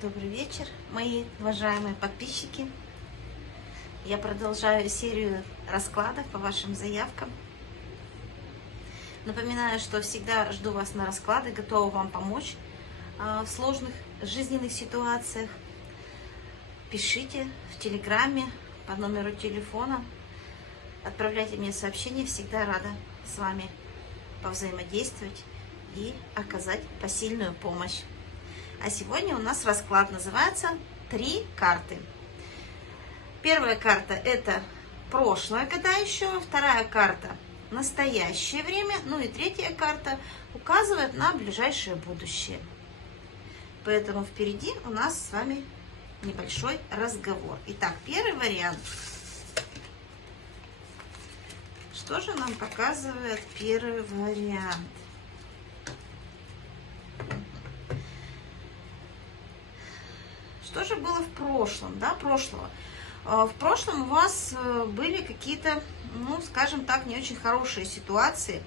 Добрый вечер, мои уважаемые подписчики. Я продолжаю серию раскладов по вашим заявкам. Напоминаю, что всегда жду вас на расклады, готова вам помочь в сложных жизненных ситуациях. Пишите в Телеграме по номеру телефона, отправляйте мне сообщения, всегда рада с вами повзаимодействовать и оказать посильную помощь. А сегодня у нас расклад называется «Три карты». Первая карта – это прошлое года еще, вторая карта – настоящее время, ну и третья карта указывает на ближайшее будущее. Поэтому впереди у нас с вами небольшой разговор. Итак, первый вариант. Что же нам показывает первый вариант? Что же было в прошлом, да, прошлого? В прошлом у вас были какие-то, ну, скажем так, не очень хорошие ситуации,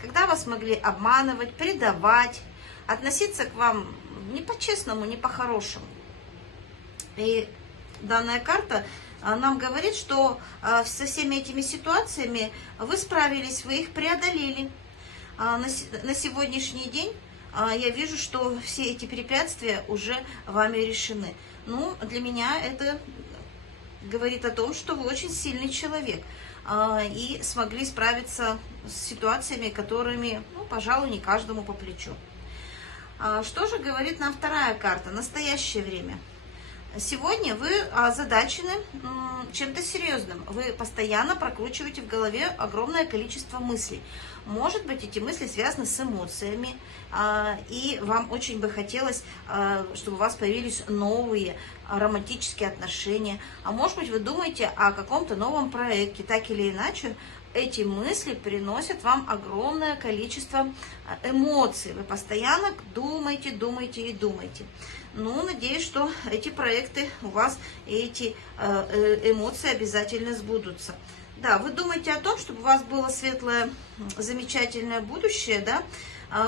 когда вас могли обманывать, предавать, относиться к вам не по-честному, не по-хорошему. И данная карта нам говорит, что со всеми этими ситуациями вы справились, вы их преодолели. На сегодняшний день я вижу, что все эти препятствия уже вами решены. Ну, для меня это говорит о том, что вы очень сильный человек и смогли справиться с ситуациями, которыми, ну, пожалуй, не каждому по плечу. Что же говорит нам вторая карта? Настоящее время. Сегодня вы озадачены чем-то серьезным. Вы постоянно прокручиваете в голове огромное количество мыслей. Может быть, эти мысли связаны с эмоциями, и вам очень бы хотелось, чтобы у вас появились новые романтические отношения. А может быть, вы думаете о каком-то новом проекте. Так или иначе, эти мысли приносят вам огромное количество эмоций. Вы постоянно думаете, думаете и думаете. Ну, надеюсь, что эти проекты у вас, эти эмоции обязательно сбудутся. Да, вы думаете о том, чтобы у вас было светлое, замечательное будущее, да?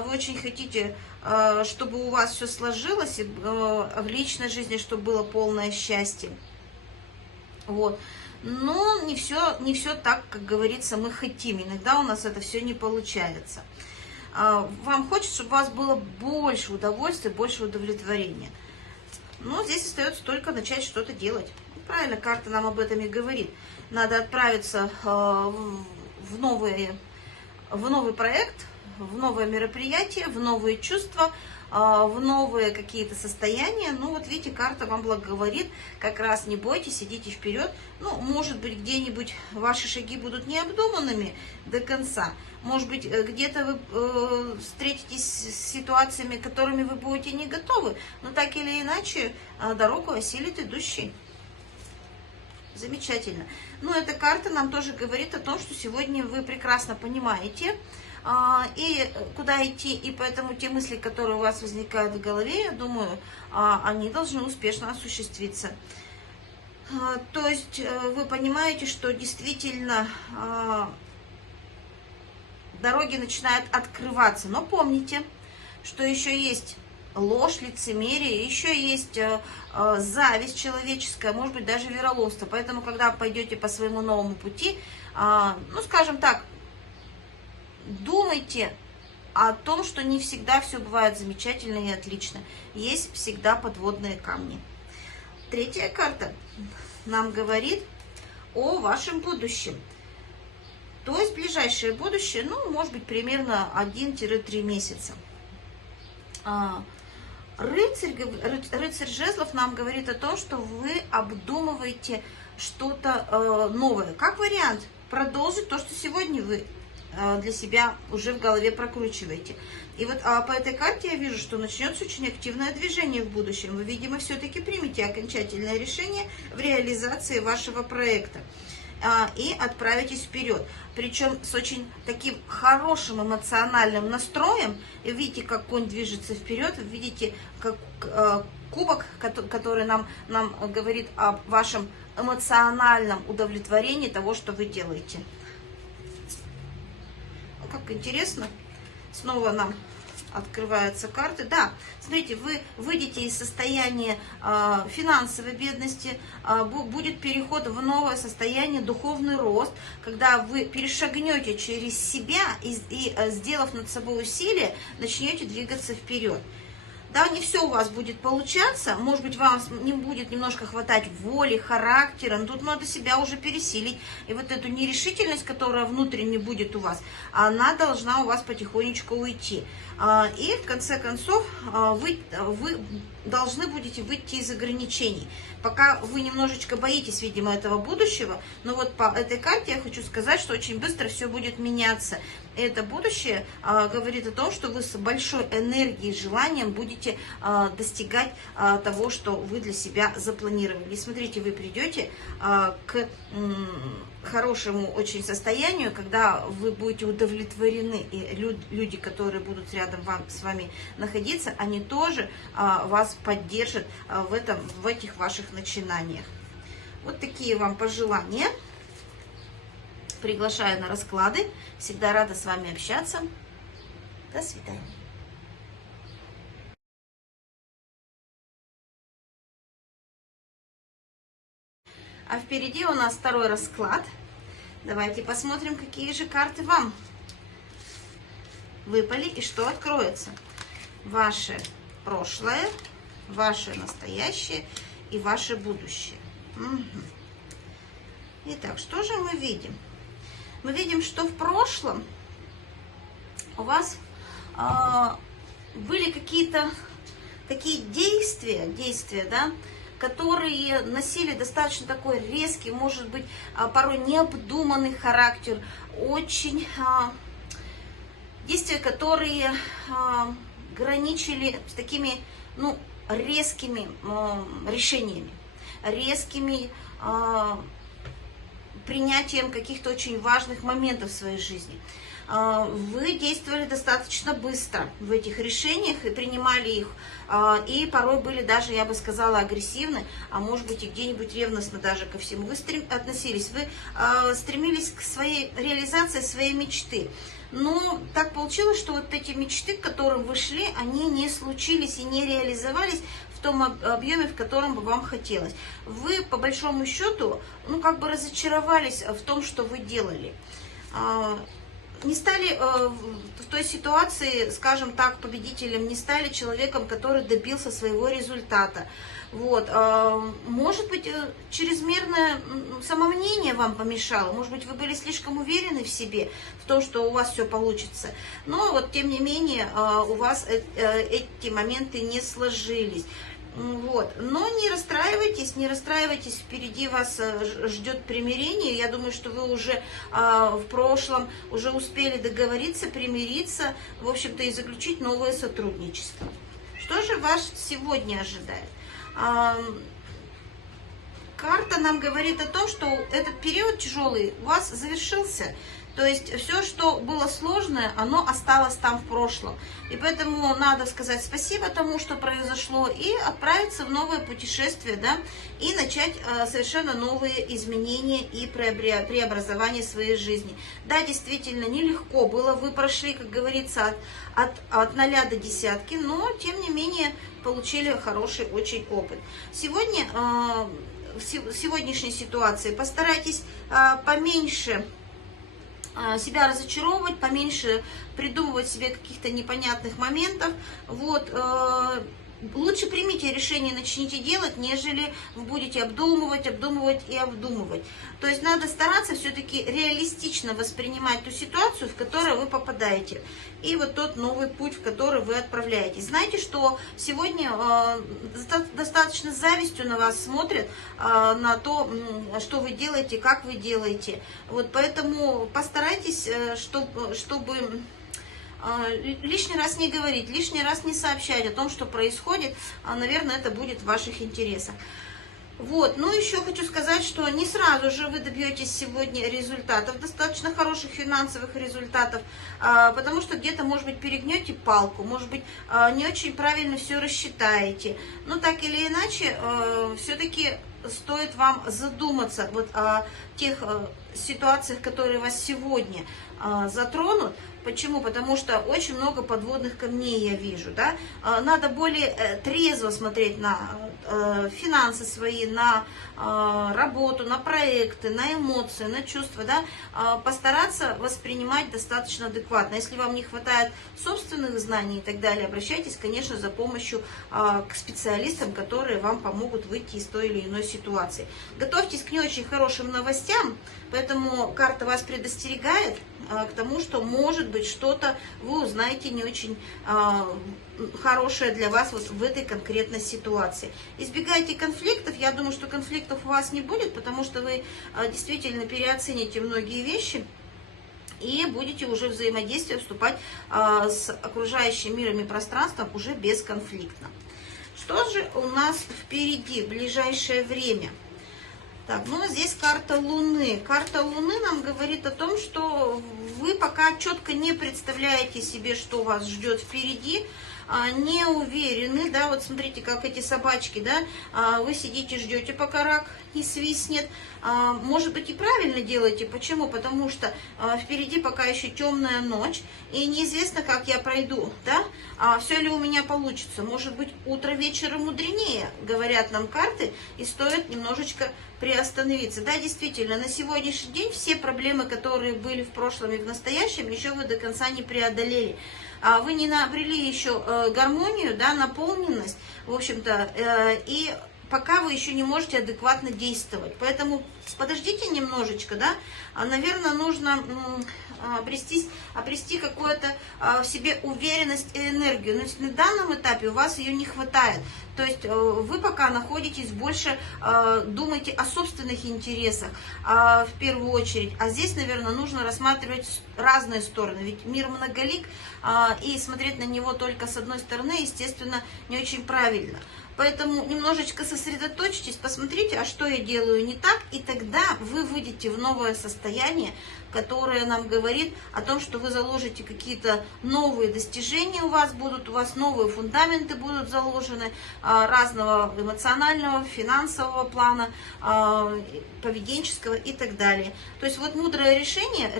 Вы очень хотите, чтобы у вас все сложилось, и в личной жизни, чтобы было полное счастье. Вот. Но не все так, как говорится, мы хотим. Иногда у нас это все не получается. Вам хочется, чтобы у вас было больше удовольствия, больше удовлетворения. Но здесь остается только начать что-то делать. Правильно, карта нам об этом и говорит. Надо отправиться в новый проект, в новое мероприятие, в новые чувства, в новые какие-то состояния. Ну, вот видите, карта вам благоговорит, как раз не бойтесь, идите вперед. Ну, может быть, где-нибудь ваши шаги будут необдуманными до конца. Может быть, где-то вы встретитесь с ситуациями, к которыми вы будете не готовы. Но так или иначе, дорогу осилит идущий. Замечательно. Но эта карта нам тоже говорит о том, что сегодня вы прекрасно понимаете, и куда идти, и поэтому те мысли, которые у вас возникают в голове, я думаю, они должны успешно осуществиться. То есть вы понимаете, что действительно дороги начинают открываться. Но помните, что еще есть ложь, лицемерие, еще есть зависть человеческая, может быть, даже вероломство. Поэтому, когда пойдете по своему новому пути, ну, скажем так, думайте о том, что не всегда все бывает замечательно и отлично. Есть всегда подводные камни. Третья карта нам говорит о вашем будущем. То есть ближайшее будущее, ну, может быть, примерно 1-3 месяца. Рыцарь жезлов нам говорит о том, что вы обдумываете что-то новое. Как вариант продолжить то, что сегодня вы для себя уже в голове прокручиваете. И вот по этой карте я вижу, что начнется очень активное движение в будущем. Вы, видимо, все-таки примете окончательное решение в реализации вашего проекта и отправитесь вперед. Причем с очень таким хорошим эмоциональным настроем. Видите, как конь движется вперед, видите, как кубок, который нам говорит о вашем эмоциональном удовлетворении того, что вы делаете. Как интересно. Снова нам открываются карты. Да, смотрите, вы выйдете из состояния финансовой бедности, будет переход в новое состояние, духовный рост, когда вы перешагнете через себя и сделав над собой усилия, начнете двигаться вперед. Да, не все у вас будет получаться, может быть, вам не будет немножко хватать воли, характера, но тут надо себя уже пересилить. И вот эту нерешительность, которая внутренне будет у вас, она должна у вас потихонечку уйти. И в конце концов вы должны будете выйти из ограничений. Пока вы немножечко боитесь, видимо, этого будущего, но вот по этой карте я хочу сказать, что очень быстро все будет меняться. Это будущее говорит о том, что вы с большой энергией и желанием будете достигать того, что вы для себя запланировали. И смотрите, вы придете к хорошему очень состоянию, когда вы будете удовлетворены, и люди, которые будут рядом с вами находиться, они тоже вас поддержат в этих ваших начинаниях. Вот такие вам пожелания. Приглашаю на расклады. Всегда рада с вами общаться. До свидания. А впереди у нас второй расклад. Давайте посмотрим, какие же карты вам выпали и что откроется. Ваше прошлое, ваше настоящее и ваше будущее. Итак, что же мы видим? Мы видим, что в прошлом у вас были какие-то такие действия, да, которые носили достаточно такой резкий, может быть, порой необдуманный характер, очень действия, которые граничили с такими, ну, резкими решениями, резкими принятием каких-то очень важных моментов в своей жизни. Вы действовали достаточно быстро в этих решениях и принимали их, и порой были даже, я бы сказала, агрессивны, а может быть и где-нибудь ревностно даже ко всему. Вы относились, вы стремились к своей реализации своей мечты. Но так получилось, что вот эти мечты, к которым вы шли, они не случились и не реализовались в том объеме, в котором бы вам хотелось. Вы, по большому счету, ну, как бы разочаровались в том, что вы делали. Не стали в той ситуации, скажем так, победителем, не стали человеком, который добился своего результата. Вот. Может быть, чрезмерное самомнение вам помешало, может быть, вы были слишком уверены в себе, в том, что у вас все получится. Но вот, тем не менее, у вас эти моменты не сложились. Вот. Но не расстраивайтесь, впереди вас ждет примирение. Я думаю, что вы уже в прошлом уже успели договориться, примириться, в общем-то, и заключить новое сотрудничество. Что же вас сегодня ожидает? Карта нам говорит о том, что этот период тяжелый у вас завершился. То есть все, что было сложное, оно осталось там в прошлом. И поэтому надо сказать спасибо тому, что произошло, и отправиться в новое путешествие, да, и начать совершенно новые изменения и преобразования своей жизни. Да, действительно, нелегко было, вы прошли, как говорится, от 0 до десятки, но, тем не менее, получили хороший очень опыт. Сегодня, в сегодняшней ситуации постарайтесь поменьше себя разочаровывать, поменьше придумывать себе каких-то непонятных моментов. Вот. Лучше примите решение, начните делать, нежели вы будете обдумывать и обдумывать. То есть надо стараться все-таки реалистично воспринимать ту ситуацию, в которую вы попадаете, и вот тот новый путь, в который вы отправляетесь. Знаете, что сегодня достаточно с завистью на вас смотрят, на то, что вы делаете, как вы делаете. Вот поэтому постарайтесь, чтобы лишний раз не говорить, лишний раз не сообщать о том, что происходит. Наверное, это будет в ваших интересах. Вот, ну еще хочу сказать, что не сразу же вы добьетесь сегодня результатов, достаточно хороших финансовых результатов, потому что где-то, может быть, перегнете палку, может быть, не очень правильно все рассчитаете. Но так или иначе, все-таки стоит вам задуматься вот о тех ситуациях, которые вас сегодня затронут. Почему? Потому что очень много подводных камней я вижу, да. Надо более трезво смотреть на финансы свои, на работу, на проекты, на эмоции, на чувства, да. Постараться воспринимать достаточно адекватно. Если вам не хватает собственных знаний и так далее, обращайтесь, конечно, за помощью к специалистам, которые вам помогут выйти из той или иной ситуации. Готовьтесь к не очень хорошим новостям, поэтому карта вас предостерегает к тому, что может быть что-то вы узнаете не очень хорошее для вас вот в этой конкретной ситуации. Избегайте конфликтов. Я думаю, что конфликтов у вас не будет, потому что вы действительно переоцените многие вещи и будете уже в взаимодействие вступать с окружающим миром и пространством уже бесконфликтно. Что же у нас впереди в ближайшее время? Так, ну здесь карта Луны. Карта Луны нам говорит о том, что вы пока четко не представляете себе, что вас ждет впереди, не уверены, да, вот смотрите, как эти собачки, да, вы сидите, ждете, пока рак не свистнет, может быть, и правильно делаете, почему? Потому что впереди пока еще темная ночь, и неизвестно, как я пройду, да, все ли у меня получится, может быть, утро вечера мудренее, говорят нам карты, и стоит немножечко приостановиться. Да, действительно, на сегодняшний день все проблемы, которые были в прошлом и в настоящем, еще вы до конца не преодолели. Вы не обрели еще гармонию, да, наполненность, в общем-то, и пока вы еще не можете адекватно действовать. Поэтому подождите немножечко, да, наверное, нужно обрести какую-то в себе уверенность и энергию. Но на данном этапе у вас ее не хватает. То есть вы пока находитесь больше, думаете о собственных интересах в первую очередь. А здесь, наверное, нужно рассматривать разные стороны. Ведь мир многолик, и смотреть на него только с одной стороны, естественно, не очень правильно. Поэтому немножечко сосредоточьтесь, посмотрите, а что я делаю не так, и тогда вы выйдете в новое состояние, которое нам говорит о том, что вы заложите какие-то новые достижения у вас новые фундаменты будут заложены разного эмоционального, финансового плана, поведенческого и так далее. То есть вот мудрое решение,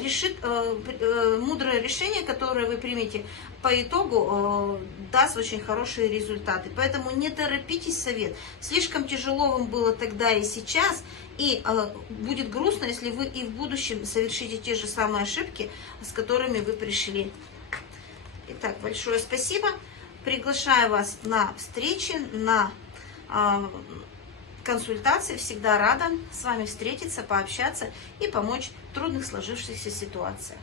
которое вы примете по итогу, даст очень хорошие результаты. Поэтому не торопитесь, совет. Слишком тяжело вам было тогда и сейчас, и будет грустно, если вы и в будущем совершите те же самые ошибки, с которыми вы пришли. Итак, большое спасибо. Приглашаю вас на встречи, на консультации. Всегда рада с вами встретиться, пообщаться и помочь в трудных сложившихся ситуациях.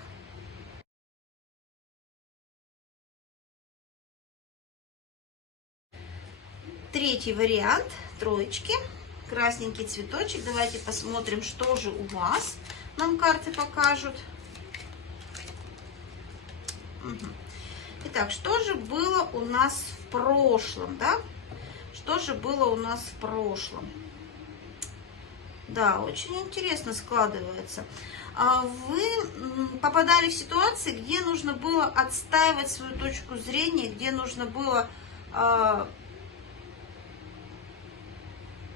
Третий вариант, троечки, красненький цветочек. Давайте посмотрим, что же у вас нам карты покажут. Итак, что же было у нас в прошлом, да? Что же было у нас в прошлом? Да, очень интересно складывается. Вы попадали в ситуации, где нужно было отстаивать свою точку зрения, где нужно было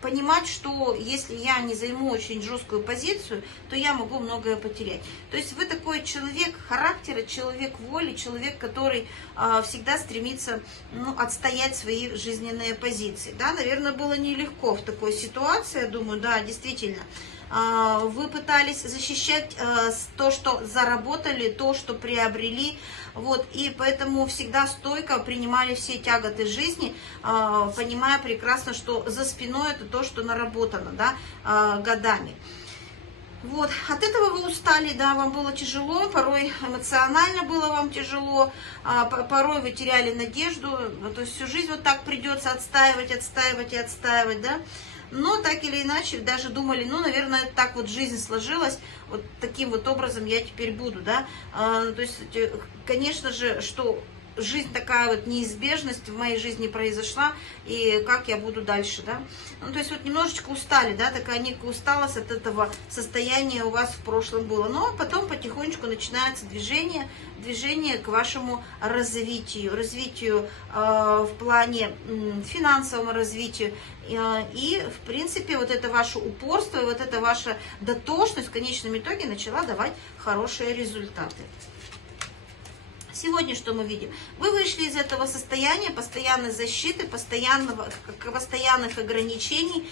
понимать, что если я не займу очень жесткую позицию, то я могу многое потерять. То есть вы такой человек характера, человек воли, человек, который всегда стремится отстоять свои жизненные позиции. Да, наверное, было нелегко в такой ситуации, я думаю, да, действительно. Вы пытались защищать то, что заработали, то, что приобрели, вот, и поэтому всегда стойко принимали все тяготы жизни, понимая прекрасно, что за спиной это то, что наработано, да, годами. Вот, от этого вы устали, да, вам было тяжело, порой эмоционально было вам тяжело, порой вы теряли надежду, то есть всю жизнь вот так придется отстаивать и отстаивать, да. Но так или иначе, даже думали, ну, наверное, так вот жизнь сложилась, вот таким вот образом я теперь буду, да. То есть, конечно же, что жизнь такая вот неизбежность в моей жизни произошла, и как я буду дальше, да. Ну, то есть вот немножечко устали, да, такая некая усталость от этого состояния у вас в прошлом было. Но потом потихонечку начинается движение к вашему развитию в плане финансовому развитию. И, в принципе, вот это ваше упорство, и вот это ваша дотошность в конечном итоге начала давать хорошие результаты. Сегодня что мы видим? Вы вышли из этого состояния постоянной защиты, постоянных ограничений,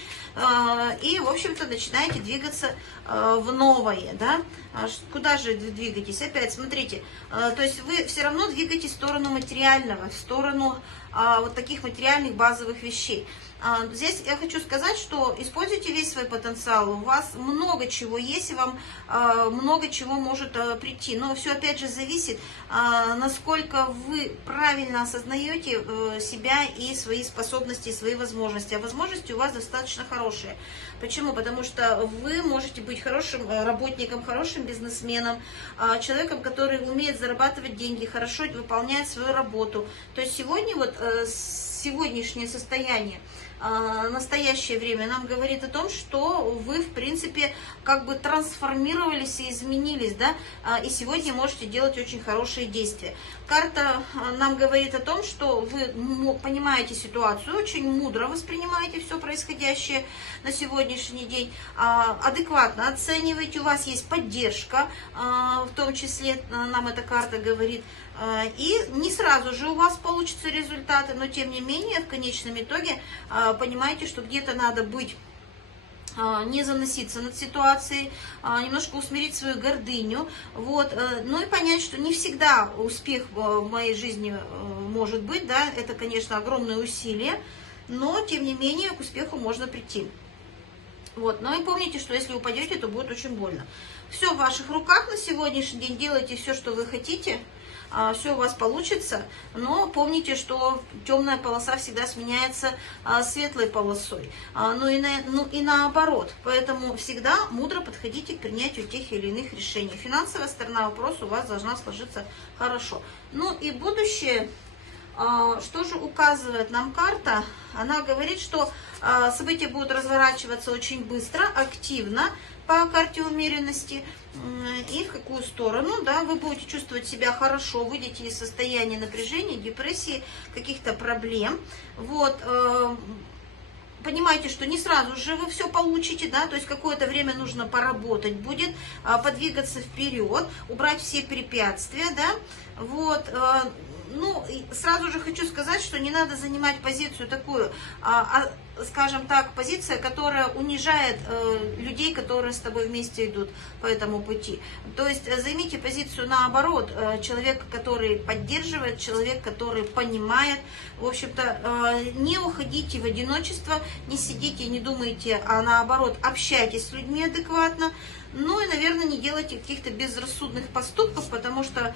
и, в общем-то, начинаете двигаться в новое, да? Куда же вы двигаетесь? Опять, смотрите, то есть вы все равно двигаетесь в сторону материального, в сторону вот таких материальных базовых вещей. Здесь я хочу сказать, что используйте весь свой потенциал, у вас много чего есть, и вам много чего может прийти. Но все опять же зависит, насколько вы правильно осознаете себя и свои способности, и свои возможности. А возможности у вас достаточно хорошие. Почему? Потому что вы можете быть хорошим работником, хорошим бизнесменом, человеком, который умеет зарабатывать деньги, хорошо выполняет свою работу. То есть сегодня вот сегодняшнее состояние, настоящее время нам говорит о том, что вы, в принципе, как бы трансформировались и изменились, да, и сегодня можете делать очень хорошие действия. Карта нам говорит о том, что вы понимаете ситуацию, очень мудро воспринимаете все происходящее на сегодняшний день, адекватно оцениваете, у вас есть поддержка, в том числе нам эта карта говорит, и не сразу же у вас получатся результаты, но тем не менее в конечном итоге понимаете, что где-то надо быть, не заноситься над ситуацией, немножко усмирить свою гордыню, вот, ну и понять, что не всегда успех в моей жизни может быть, да, это, конечно, огромное усилие, но тем не менее к успеху можно прийти. Вот, но и помните, что если упадете, то будет очень больно. Все в ваших руках на сегодняшний день, делайте все, что вы хотите, все у вас получится, но помните, что темная полоса всегда сменяется светлой полосой, ну и наоборот, поэтому всегда мудро подходите к принятию тех или иных решений. Финансовая сторона вопроса у вас должна сложиться хорошо. Ну и будущее, что же указывает нам карта? Она говорит, что события будут разворачиваться очень быстро, активно, по карте умеренности, и в какую сторону, да, вы будете чувствовать себя хорошо, выйдете из состояния напряжения, депрессии, каких-то проблем, вот, понимаете, что не сразу же вы все получите, да, то есть какое-то время нужно поработать будет, подвигаться вперед, убрать все препятствия, да, вот. Ну, сразу же хочу сказать, что не надо занимать позицию такую, скажем так, позиция, которая унижает людей, которые с тобой вместе идут по этому пути. То есть займите позицию наоборот, человек, который поддерживает, человек, который понимает. В общем-то, не уходите в одиночество, не сидите, не думайте, а наоборот, общайтесь с людьми адекватно. Ну и, наверное, не делайте каких-то безрассудных поступков, потому что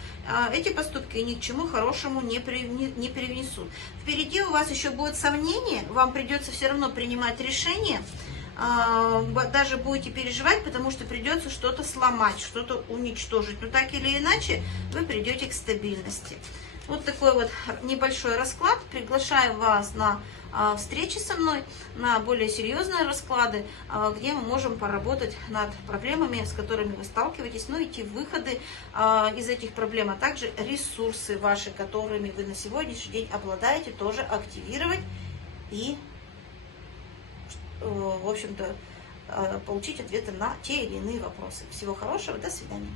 эти поступки ни к чему хорошему не привнесут. Впереди у вас еще будет сомнение, вам придется все равно принимать решение, даже будете переживать, потому что придется что-то сломать, что-то уничтожить. Но так или иначе вы придете к стабильности. Вот такой вот небольшой расклад. Приглашаю вас на встречи со мной, на более серьезные расклады, где мы можем поработать над проблемами, с которыми вы сталкиваетесь, ну, идти в выходы из этих проблем, а также ресурсы ваши, которыми вы на сегодняшний день обладаете, тоже активировать и, в общем-то, получить ответы на те или иные вопросы. Всего хорошего, до свидания.